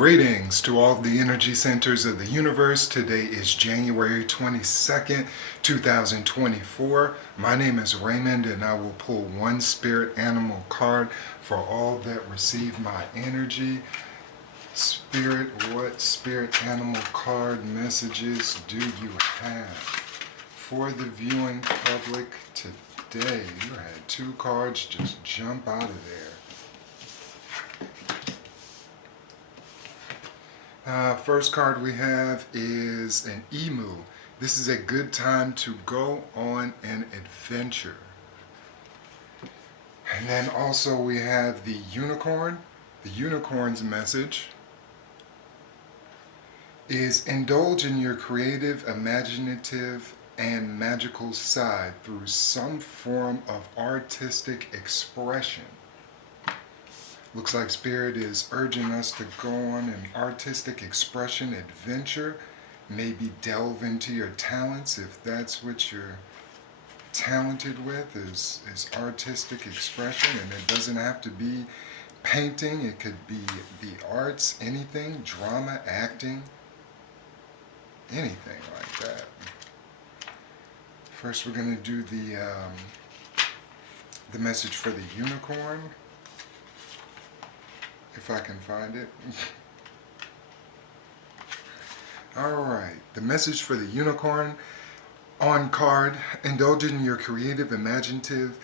Greetings to all the energy centers of the universe. Today is January 22nd, 2024. My name is Raymond, and I will pull one spirit animal card for all that receive my energy. Spirit, what spirit animal card messages do you have for the viewing public today? You had two cards just jump out of there. First card we have is an emu. This is a good time to go on an adventure. And then also we have the unicorn. The unicorn's message is indulge in your creative, imaginative, and magical side through some form of artistic expression. Looks like Spirit is urging us to go on an artistic expression adventure. Maybe delve into your talents if that's what you're talented with is artistic expression. And it doesn't have to be painting. It could be the arts, anything, drama, acting, anything like that. First we're going to do the message for the unicorn. If I can find it. Alright, the message for the unicorn on card: indulge in your creative, imaginative,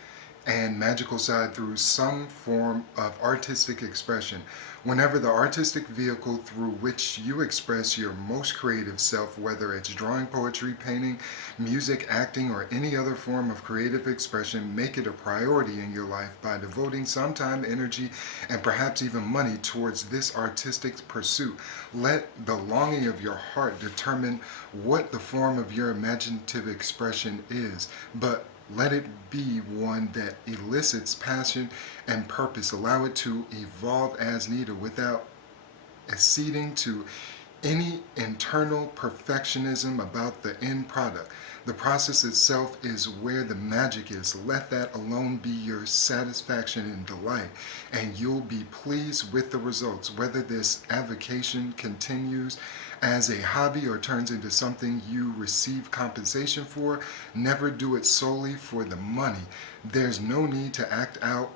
and magical side through some form of artistic expression. Whenever the artistic vehicle through which you express your most creative self, whether it's drawing, poetry, painting, music, acting, or any other form of creative expression, make it a priority in your life by devoting some time, energy, and perhaps even money towards this artistic pursuit. Let the longing of your heart determine what the form of your imaginative expression is, but let it be one that elicits passion and purpose. Allow it to evolve as needed without acceding to any internal perfectionism about the end product. The process itself is where the magic is. Let that alone be your satisfaction and delight, and you'll be pleased with the results. Whether this avocation continues as a hobby or turns into something you receive compensation for, never do it solely for the money. There's no need to act out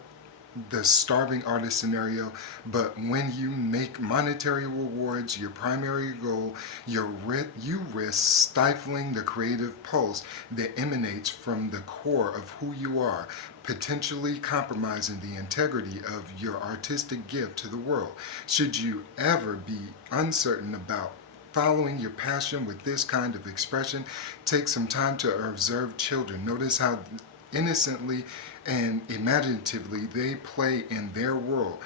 the starving artist scenario, but when you make monetary rewards your primary goal, you risk stifling the creative pulse that emanates from the core of who you are, potentially compromising the integrity of your artistic gift to the world. Should you ever be uncertain about following your passion with this kind of expression, take some time to observe children. Notice how innocently and imaginatively they play in their world,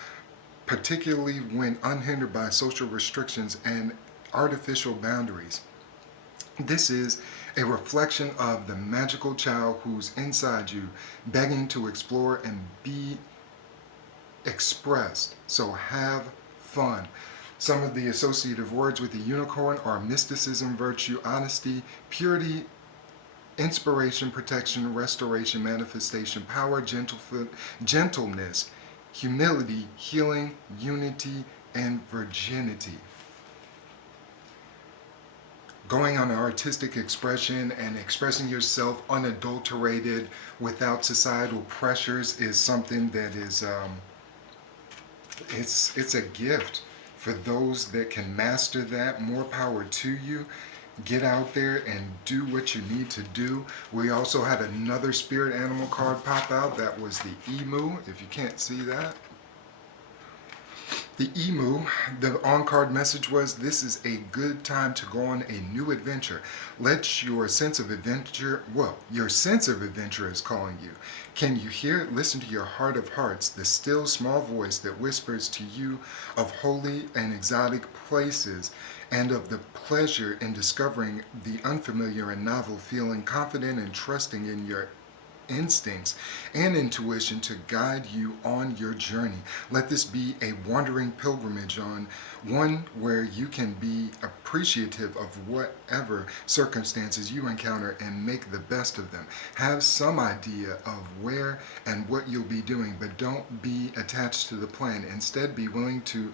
particularly when unhindered by social restrictions and artificial boundaries. This is a reflection of the magical child who's inside you, begging to explore and be expressed. So have fun. Some of the associative words with the unicorn are mysticism, virtue, honesty, purity, inspiration, protection, restoration, manifestation, power, gentleness, humility, healing, unity, and virginity. Going on an artistic expression and expressing yourself unadulterated without societal pressures is something that is it's a gift for those that can master that. More power to you. Get out there and do what you need to do. We also had another spirit animal card pop out. That was the emu, if you can't see that. The emu, the on-card message was, this is a good time to go on a new adventure. Let your sense of adventure, your sense of adventure is calling you. Can you hear it? Listen to your heart of hearts, the still small voice that whispers to you of holy and exotic places and of the pleasure in discovering the unfamiliar and novel, feeling confident and trusting in your instincts and intuition to guide you on your journey. Let this be a wandering pilgrimage, on one where you can be appreciative of whatever circumstances you encounter and make the best of them. Have some idea of where and what you'll be doing, but don't be attached to the plan. Instead, be willing to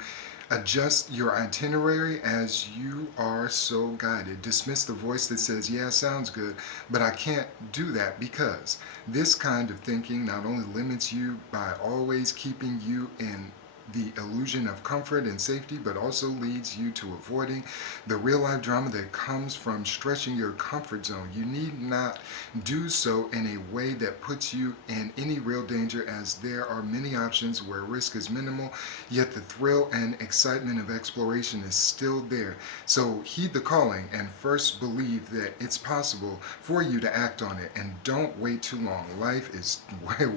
Adjust your itinerary as you are so guided. Dismiss the voice that says, yeah, sounds good, but I can't do that, because this kind of thinking not only limits you by always keeping you in the illusion of comfort and safety, but also leads you to avoiding the real life drama that comes from stretching your comfort zone. You need not do so in a way that puts you in any real danger, as there are many options where risk is minimal, yet the thrill and excitement of exploration is still there. So heed the calling and first believe that it's possible for you to act on it, and don't wait too long. Life is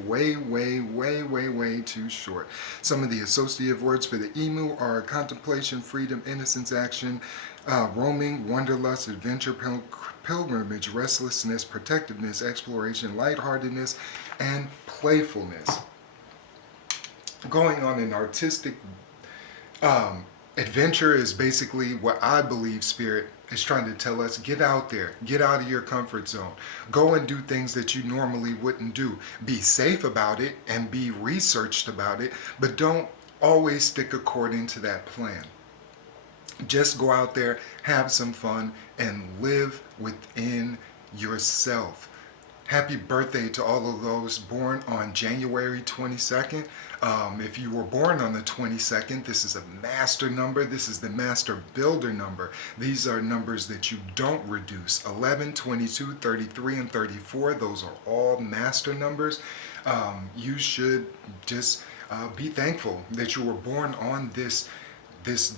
way too short. Some of the associative words for the emu are contemplation, freedom, innocence, action, roaming, wanderlust, adventure, pilgrimage, restlessness, protectiveness, exploration, lightheartedness, and playfulness. Going on an artistic adventure is basically what I believe Spirit is trying to tell us. Get out there, get out of your comfort zone, go and do things that you normally wouldn't do. Be safe about it and be researched about it, but don't always stick according to that plan. Just go out there, have some fun, and live within yourself. Happy birthday to all of those born on January 22nd. If you were born on the 22nd, this is a master number. This is the master builder number. These are numbers that you don't reduce. 11, 22, 33, and 34. Those are all master numbers. You should just be thankful that you were born on this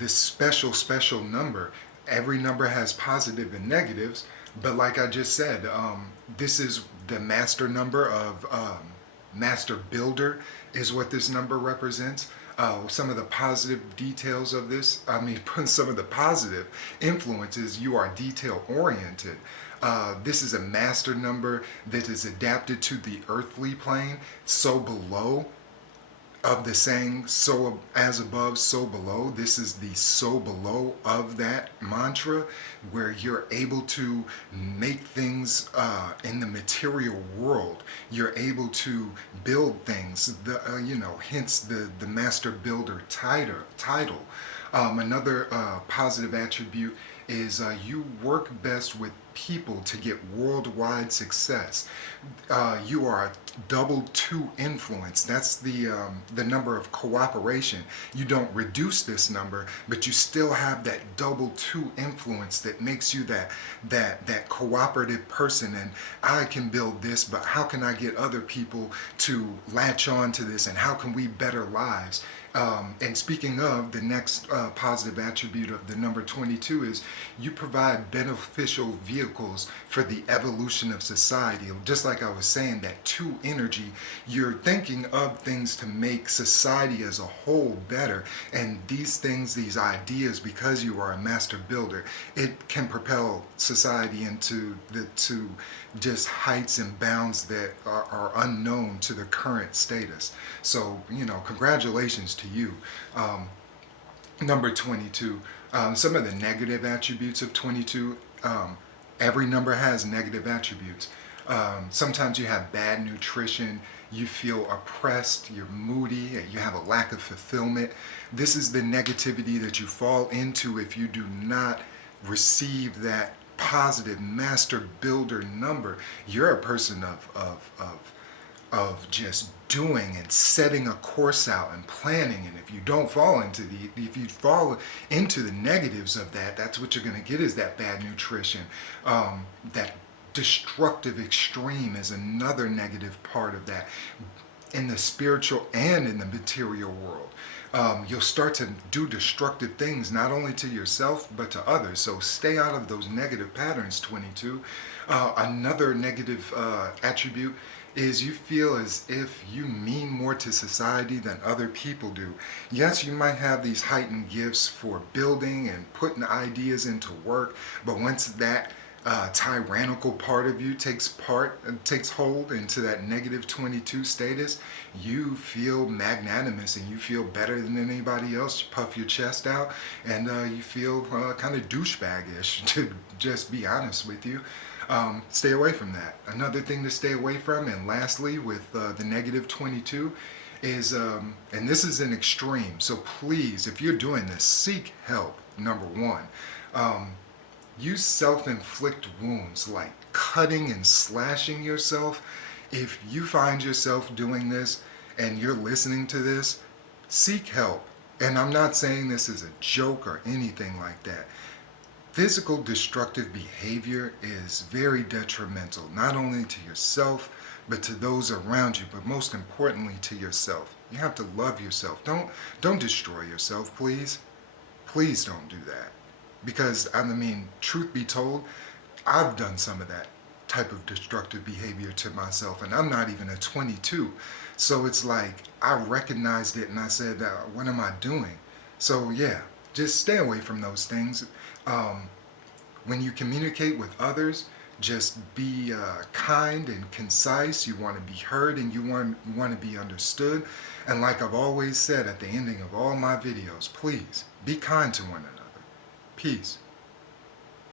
special number. Every number has positive and negatives, but like I just said, this is the master number of master builder is what this number represents. Some of the positive details of this, some of the positive influences, you are detail oriented. This is a master number that is adapted to the earthly plane, so below, of the saying, so as above, so below. This is the so below of that mantra, where you're able to make things in the material world. You're able to build things, hence the master builder title. Another positive attribute is you work best with people to get worldwide success. You are a double two influence. That's the number of cooperation. You don't reduce this number, but you still have that double two influence that makes you that cooperative person. And I can build this, but how can I get other people to latch on to this, and how can we better lives? And speaking of, the next positive attribute of the number 22 is you provide beneficial vehicles for the evolution of society. Just like I was saying, that two energy, you're thinking of things to make society as a whole better. And these things, these ideas, because you are a master builder, it can propel society into just heights and bounds that are unknown to the current status. So, congratulations to you. Number 22. Some of the negative attributes of 22. Every number has negative attributes. Sometimes you have bad nutrition, you feel oppressed, you're moody, you have a lack of fulfillment. This is the negativity that you fall into if you do not receive that positive master builder number. You're a person of just doing and setting a course out and planning. And if you fall into the negatives of that, that's what you're going to get, is that bad nutrition. That destructive extreme is another negative part of that, in the spiritual and in the material world. You'll start to do destructive things, not only to yourself but to others. So stay out of those negative patterns, 22. Another negative attribute is you feel as if you mean more to society than other people do. Yes, you might have these heightened gifts for building and putting ideas into work, but once that tyrannical part of you takes hold into that negative 22 status, you feel magnanimous and you feel better than anybody else. You puff your chest out and you feel kind of douchebag-ish, to just be honest with you. Stay away from that. Another thing to stay away from, and lastly with the negative 22, is, and this is an extreme, so please, if you're doing this, seek help, number one. You self-inflict wounds like cutting and slashing yourself. If you find yourself doing this and you're listening to this, seek help. And I'm not saying this as a joke or anything like that. Physical destructive behavior is very detrimental, not only to yourself, but to those around you, but most importantly to yourself. You have to love yourself. Don't destroy yourself, please. Please don't do that. Because, I mean, truth be told, I've done some of that type of destructive behavior to myself, and I'm not even a 22. So it's like I recognized it and I said, what am I doing? So yeah, just stay away from those things. When you communicate with others, just be kind and concise. You want to be heard and you want to be understood. And like I've always said at the ending of all my videos, please be kind to one another. Peace.